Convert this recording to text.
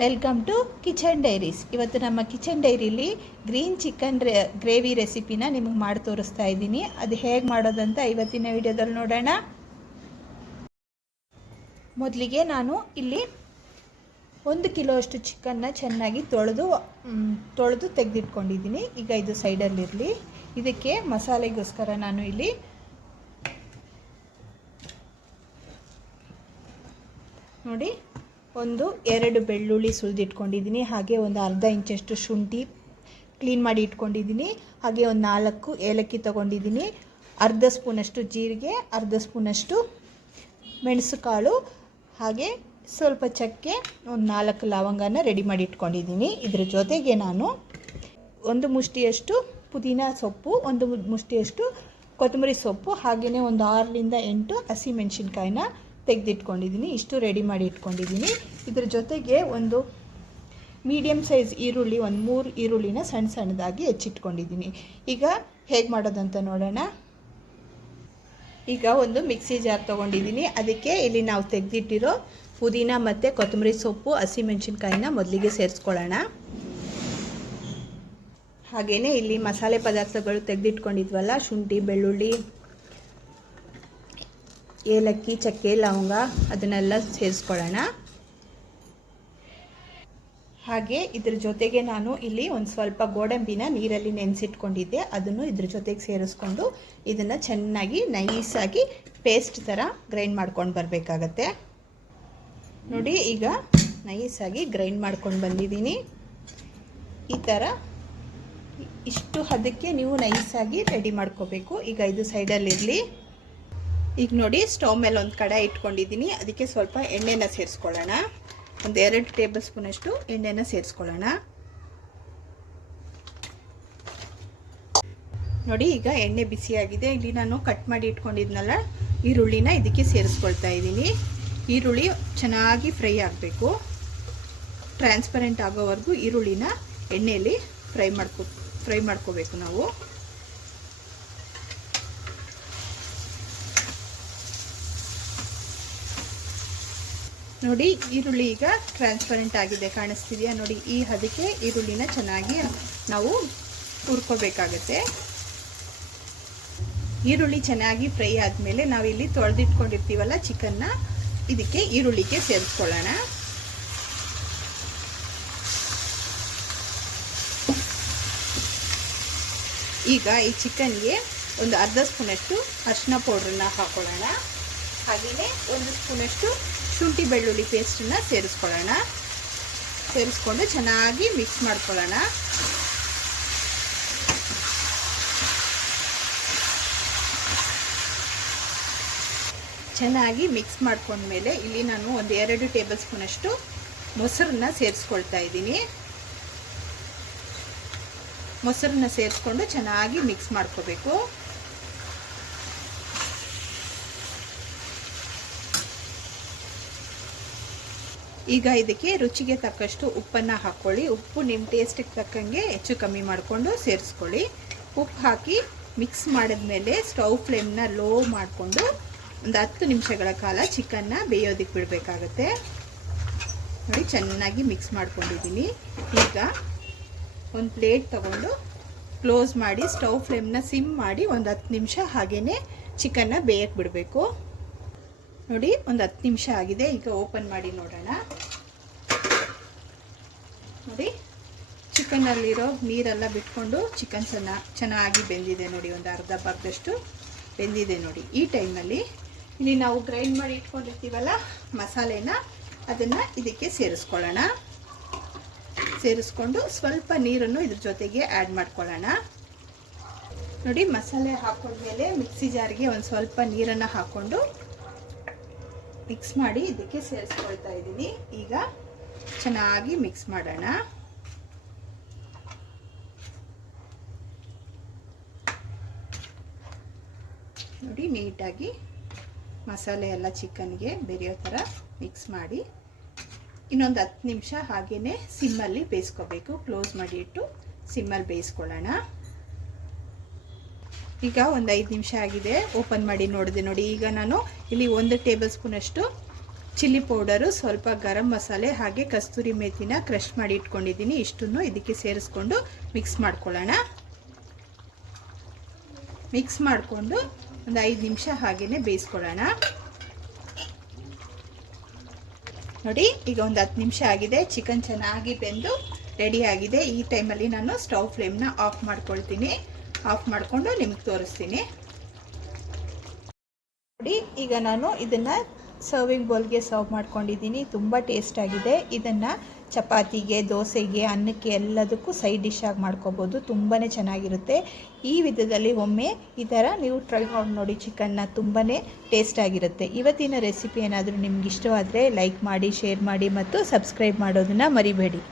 Welcome to kitchen diaries. ಇವತ್ತು ನಮ್ಮ kitchen ಡೈರಿಲಿ ಗ್ರೀನ್ ಚಿಕನ್ ಗ್ರೇವಿ ರೆಸಿಪಿನ ನಿಮಗೆ ಮಾಡಿ ತೋರಿಸ್ತಾ ಇದ್ದೀನಿ. ಅದು ಹೇಗೆ ಮಾಡೋದಂತ ಇವತ್ತಿನ ವಿಡಿಯೋದಲ್ಲಿ ನೋಡೋಣ. ಮೊದಲಿಗೆ ನಾನು ಇಲ್ಲಿ 1 ಕಿಲೋ ಅಷ್ಟು ಚಿಕನ್ನ ಚೆನ್ನಾಗಿ ತೊಳೆದು ತೆಗೆದಿಟ್ಕೊಂಡಿದ್ದೀನಿ. ಈಗ ಇದು ಸೈಡಲ್ಲಿರಲಿ. ಇದಕ್ಕೆ ಮಸಾಲೆಗೋಸ್ಕರ ನಾನು ಇಲ್ಲಿ ನೋಡಿ 1-2 ಬೆಳ್ಳುಳ್ಳಿ ಸುಲಿದಿಟ್ಕೊಂಡಿದ್ದೀನಿ. ಹಾಗೆ ಒಂದು ಅರ್ಧ ಇಂಚಷ್ಟು ಶುಂಠಿ ಕ್ಲೀನ್ ಮಾಡಿ ಇಟ್ಕೊಂಡಿದ್ದೀನಿ. ಹಾಗೆ ಒಂದು 4 ಏಲಕ್ಕಿ ತೊಗೊಂಡಿದ್ದೀನಿ. ಅರ್ಧ ಸ್ಪೂನಷ್ಟು ಜೀರಿಗೆ, ಅರ್ಧ ಸ್ಪೂನಷ್ಟು ಮೆಣಸು ಕಾಳು, ಹಾಗೆ ಸ್ವಲ್ಪ ಚಕ್ಕೆ, ಒಂದು 4 ಲವಂಗನ ರೆಡಿ ಮಾಡಿ ಇಟ್ಕೊಂಡಿದ್ದೀನಿ. ಇದ್ರ ಜೊತೆಗೆ ನಾನು 1 ಮುಷ್ಟಿಯಷ್ಟು ಪುದೀನ ಸೊಪ್ಪು, 1 ಮುಷ್ಟಿಯಷ್ಟು ಕೊತ್ತಂಬರಿ ಸೊಪ್ಪು, ಹಾಗೆಯೇ ಒಂದು 6-8 ಹಸಿಮೆಣಸಿನ್ಕಾಯಿನ ತೆಗೆದಿಟ್ಕೊಂಡಿದ್ದೀನಿ. ಇಷ್ಟು ರೆಡಿ ಮಾಡಿ ಇಟ್ಕೊಂಡಿದ್ದೀನಿ. ಇದ್ರ ಜೊತೆಗೆ ಒಂದು ಮೀಡಿಯಮ್ ಸೈಜ್ ಈರುಳ್ಳಿ, ಒಂದು 3 ಈರುಳ್ಳಿನ ಸಣ್ಣದಾಗಿ ಹೆಚ್ಚಿಟ್ಕೊಂಡಿದ್ದೀನಿ. ಈಗ ಹೇಗೆ ಮಾಡೋದಂತ ನೋಡೋಣ. ಈಗ ಒಂದು ಮಿಕ್ಸಿ ಜಾರ್ ತೊಗೊಂಡಿದ್ದೀನಿ. ಅದಕ್ಕೆ ಇಲ್ಲಿ ನಾವು ತೆಗೆದಿಟ್ಟಿರೋ ಪುದೀನ ಮತ್ತು ಕೊತ್ತಂಬರಿ ಸೊಪ್ಪು, ಹಸಿಮೆಣಸಿನ್ಕಾಯಿನ ಮೊದಲಿಗೆ ಸೇರಿಸ್ಕೊಳ್ಳೋಣ. ಹಾಗೆಯೇ ಇಲ್ಲಿ ಮಸಾಲೆ ಪದಾರ್ಥಗಳು ತೆಗೆದಿಟ್ಕೊಂಡಿದ್ವಲ್ಲ, ಶುಂಠಿ, ಬೆಳ್ಳುಳ್ಳಿ, ಏಲಕ್ಕಿ, ಚಕ್ಕೆ, ಲವಂಗ, ಅದನ್ನೆಲ್ಲ ಸೇರಿಸ್ಕೊಳ್ಳೋಣ. ಹಾಗೆ ಇದ್ರ ಜೊತೆಗೆ ನಾನು ಇಲ್ಲಿ ಒಂದು ಸ್ವಲ್ಪ ಗೋಡಂಬಿನ ನೀರಲ್ಲಿ ನೆನೆಸಿಟ್ಕೊಂಡಿದ್ದೆ. ಅದನ್ನು ಇದ್ರ ಜೊತೆಗೆ ಸೇರಿಸ್ಕೊಂಡು ಇದನ್ನು ಚೆನ್ನಾಗಿ ನೈಸಾಗಿ ಪೇಸ್ಟ್ ಥರ ಗ್ರೈಂಡ್ ಮಾಡ್ಕೊಂಡು ಬರಬೇಕಾಗತ್ತೆ. ನೋಡಿ, ಈಗ ನೈಸಾಗಿ ಗ್ರೈಂಡ್ ಮಾಡ್ಕೊಂಡು ಬಂದಿದ್ದೀನಿ. ಈ ಥರ ಇಷ್ಟು ಹದಕ್ಕೆ ನೀವು ನೈಸಾಗಿ ರೆಡಿ ಮಾಡ್ಕೋಬೇಕು. ಈಗ ಇದು ಸೈಡಲ್ಲಿರಲಿ. ಈಗ ನೋಡಿ, ಸ್ಟವ್ ಮೇಲೆ ಒಂದು ಕಡಾಯಿ ಇಟ್ಕೊಂಡಿದ್ದೀನಿ. ಅದಕ್ಕೆ ಸ್ವಲ್ಪ ಎಣ್ಣೆನ ಸೇರಿಸ್ಕೊಳ್ಳೋಣ. ಒಂದು 2 ಟೇಬಲ್ ಸ್ಪೂನಷ್ಟು ಎಣ್ಣೆನ ಸೇರಿಸ್ಕೊಳ್ಳೋಣ. ನೋಡಿ, ಈಗ ಎಣ್ಣೆ ಬಿಸಿಯಾಗಿದೆ. ಇಲ್ಲಿ ನಾನು ಕಟ್ ಮಾಡಿ ಇಟ್ಕೊಂಡಿದ್ನಲ್ಲ ಈರುಳ್ಳಿನ ಇದಕ್ಕೆ ಸೇರಿಸ್ಕೊಳ್ತಾ ಇದ್ದೀನಿ. ಈರುಳ್ಳಿ ಚೆನ್ನಾಗಿ ಫ್ರೈ ಆಗಬೇಕು. ಟ್ರಾನ್ಸ್ಪರೆಂಟ್ ಆಗೋವರೆಗೂ ಈರುಳ್ಳಿನ ಎಣ್ಣೆಯಲ್ಲಿ ಫ್ರೈ ಮಾಡ್ಕೋಬೇಕು ನಾವು. ನೋಡಿ, ಈರುಳ್ಳಿ ಈಗ ಟ್ರಾನ್ಸ್ಪರೆಂಟ್ ಆಗಿದೆ, ಕಾಣಿಸ್ತಿದೆಯಾ? ನೋಡಿ, ಈ ಹದಕ್ಕೆ ಈರುಳ್ಳಿನ ಚೆನ್ನಾಗಿ ನಾವು ಹುರ್ಕೋಬೇಕಾಗತ್ತೆ. ಈರುಳ್ಳಿ ಚೆನ್ನಾಗಿ ಫ್ರೈ ಆದಮೇಲೆ ನಾವಿಲ್ಲಿ ತೊಳೆದಿಟ್ಕೊಂಡಿರ್ತೀವಲ್ಲ ಚಿಕನ್ನ, ಇದಕ್ಕೆ ಈರುಳ್ಳಿಗೆ ಸೇರಿಸ್ಕೊಳ್ಳೋಣ. ಈಗ ಈ ಚಿಕನ್ಗೆ ಒಂದು ಅರ್ಧ ಸ್ಪೂನಷ್ಟು ಅರಿಶಿನ ಪೌಡ್ರನ್ನ ಹಾಕೊಳ್ಳೋಣ. ಹಾಗೆಯೇ 1 ಸ್ಪೂನಷ್ಟು ಶುಂಠಿ ಬೆಳ್ಳುಳ್ಳಿ ಪೇಸ್ಟನ್ನು ಸೇರಿಸ್ಕೊಳ್ಳೋಣ. ಸೇರಿಸ್ಕೊಂಡು ಚೆನ್ನಾಗಿ ಮಿಕ್ಸ್ ಮಾಡ್ಕೊಳ್ಳೋಣ. ಚೆನ್ನಾಗಿ ಮಿಕ್ಸ್ ಮಾಡ್ಕೊಂಡ್ಮೇಲೆ ಇಲ್ಲಿ ನಾನು ಒಂದು 2 ಟೇಬಲ್ ಸ್ಪೂನಷ್ಟು ಮೊಸರನ್ನ ಸೇರಿಸ್ಕೊಳ್ತಾ ಇದ್ದೀನಿ. ಮೊಸರನ್ನ ಸೇರಿಸ್ಕೊಂಡು ಚೆನ್ನಾಗಿ ಮಿಕ್ಸ್ ಮಾಡ್ಕೋಬೇಕು. ಈಗ ಇದಕ್ಕೆ ರುಚಿಗೆ ತಕ್ಕಷ್ಟು ಉಪ್ಪನ್ನು ಹಾಕ್ಕೊಳ್ಳಿ. ಉಪ್ಪು ನಿಮ್ಮ ಟೇಸ್ಟಿಗೆ ತಕ್ಕಂಗೆ ಹೆಚ್ಚು ಕಮ್ಮಿ ಮಾಡಿಕೊಂಡು ಸೇರಿಸ್ಕೊಳ್ಳಿ. ಉಪ್ಪು ಹಾಕಿ ಮಿಕ್ಸ್ ಮಾಡಿದ್ಮೇಲೆ ಸ್ಟವ್ ಫ್ಲೇಮ್ನ ಲೋ ಮಾಡಿಕೊಂಡು ಒಂದು 10 ನಿಮಿಷಗಳ ಕಾಲ ಚಿಕನ್ನ ಬೇಯೋದಕ್ಕೆ ಬಿಡಬೇಕಾಗತ್ತೆ. ನೋಡಿ, ಚೆನ್ನಾಗಿ ಮಿಕ್ಸ್ ಮಾಡ್ಕೊಂಡಿದ್ದೀನಿ. ಈಗ ಒಂದು ಪ್ಲೇಟ್ ತಗೊಂಡು ಕ್ಲೋಸ್ ಮಾಡಿ ಸ್ಟವ್ ಫ್ಲೇಮ್ನ ಸಿಮ್ ಮಾಡಿ ಒಂದು 10 ನಿಮಿಷ ಹಾಗೇ ಚಿಕನ್ನ ಬೇಯಕ್ಕೆ ಬಿಡಬೇಕು. ನೋಡಿ, ಒಂದು 10 ನಿಮಿಷ ಆಗಿದೆ. ಈಗ ಓಪನ್ ಮಾಡಿ ನೋಡೋಣ. ನೋಡಿ, ಚಿಕನ್ನಲ್ಲಿರೋ ನೀರೆಲ್ಲ ಬಿಟ್ಕೊಂಡು ಚಿಕನ್ ಚೆನ್ನಾಗಿ ಬೆಂದಿದೆ. ನೋಡಿ, ಒಂದು ಅರ್ಧ ಭಾಗದಷ್ಟು ಬೆಂದಿದೆ. ನೋಡಿ, ಈ ಟೈಮಲ್ಲಿ ಇಲ್ಲಿ ನಾವು ಗ್ರೈಂಡ್ ಮಾಡಿ ಇಟ್ಕೊಂಡಿರ್ತೀವಲ್ಲ ಮಸಾಲೆನ, ಅದನ್ನು ಇದಕ್ಕೆ ಸೇರಿಸ್ಕೊಳ್ಳೋಣ. ಸೇರಿಸ್ಕೊಂಡು ಸ್ವಲ್ಪ ನೀರನ್ನು ಇದ್ರ ಜೊತೆಗೆ ಆ್ಯಡ್ ಮಾಡ್ಕೊಳ್ಳೋಣ. ನೋಡಿ, ಮಸಾಲೆ ಹಾಕೊಂಡ್ಮೇಲೆ ಮಿಕ್ಸಿ ಜಾರ್ಗೆ ಒಂದು ಸ್ವಲ್ಪ ನೀರನ್ನು ಹಾಕ್ಕೊಂಡು ಮಿಕ್ಸ್ ಮಾಡಿ ಇದಕ್ಕೆ ಸೇರಿಸ್ಕೊಳ್ತಾ ಇದ್ದೀನಿ. ಈಗ ಚೆನ್ನಾಗಿ ಮಿಕ್ಸ್ ಮಾಡೋಣ. ನೋಡಿ, ನೀಟಾಗಿ ಮಸಾಲೆ ಎಲ್ಲ ಚಿಕನ್ಗೆ ಬೆರೆಯೋ ಥರ ಮಿಕ್ಸ್ ಮಾಡಿ ಇನ್ನೊಂದು 10 ನಿಮಿಷ ಹಾಗೇ ಸಿಮ್ಮಲ್ಲಿ ಬೇಯಿಸ್ಕೋಬೇಕು. ಕ್ಲೋಸ್ ಮಾಡಿ ಇಟ್ಟು ಸಿಮ್ಮಲ್ಲಿ ಬೇಯಿಸ್ಕೊಳ್ಳೋಣ. ಈಗ ಒಂದು 5 ನಿಮಿಷ ಆಗಿದೆ. ಓಪನ್ ಮಾಡಿ ನೋಡಿದೆ. ನೋಡಿ, ಈಗ ನಾನು ಇಲ್ಲಿ 1 ಟೇಬಲ್ ಸ್ಪೂನಷ್ಟು ಚಿಲ್ಲಿ ಪೌಡರು, ಸ್ವಲ್ಪ ಗರಂ ಮಸಾಲೆ, ಹಾಗೆ ಕಸ್ತೂರಿ ಮೇಥಿನ ಕ್ರಷ್ ಮಾಡಿ ಇಟ್ಕೊಂಡಿದ್ದೀನಿ. ಇಷ್ಟನ್ನು ಇದಕ್ಕೆ ಸೇರಿಸ್ಕೊಂಡು ಮಿಕ್ಸ್ ಮಾಡ್ಕೊಳ್ಳೋಣ. ಮಿಕ್ಸ್ ಮಾಡಿಕೊಂಡು ಒಂದು 5 ನಿಮಿಷ ಹಾಗೇ ಬೇಯಿಸ್ಕೊಳ್ಳೋಣ. ನೋಡಿ, ಈಗ ಒಂದು 10 ನಿಮಿಷ ಆಗಿದೆ. ಚಿಕನ್ ಚೆನ್ನಾಗಿ ಬೆಂದು ರೆಡಿ ಆಗಿದೆ. ಈ ಟೈಮಲ್ಲಿ ನಾನು ಸ್ಟವ್ ಫ್ಲೇಮ್ನ ಆಫ್ ಮಾಡ್ಕೊಳ್ತೀನಿ. ಆಫ್ ಮಾಡಿಕೊಂಡು ನಿಮಗೆ ತೋರಿಸ್ತೀನಿ. ನೋಡಿ, ಈಗ ನಾನು ಇದನ್ನು ಸರ್ವಿಂಗ್ ಬೌಲ್ಗೆ ಸರ್ವ್ ಮಾಡ್ಕೊಂಡಿದ್ದೀನಿ. ತುಂಬ ಟೇಸ್ಟ್ ಆಗಿದೆ. ಇದನ್ನು ಚಪಾತಿಗೆ, ದೋಸೆಗೆ, ಅನ್ನಕ್ಕೆ ಎಲ್ಲದಕ್ಕೂ ಸೈಡ್ ಡಿಶ್ ಆಗಿ ಮಾಡ್ಕೋಬೋದು. ತುಂಬಾ ಚೆನ್ನಾಗಿರುತ್ತೆ. ಈ ವಿಧದಲ್ಲಿ ಒಮ್ಮೆ ಈ ಥರ ನೀವು ಟ್ರೈ ಮಾಡಿ ನೋಡಿ ಚಿಕನ್ನ. ತುಂಬಾ ಟೇಸ್ಟ್ ಆಗಿರುತ್ತೆ. ಇವತ್ತಿನ ರೆಸಿಪಿ ಏನಾದರೂ ನಿಮ್ಗೆ ಇಷ್ಟವಾದರೆ ಲೈಕ್ ಮಾಡಿ, ಶೇರ್ ಮಾಡಿ ಮತ್ತು ಸಬ್ಸ್ಕ್ರೈಬ್ ಮಾಡೋದನ್ನು ಮರಿಬೇಡಿ.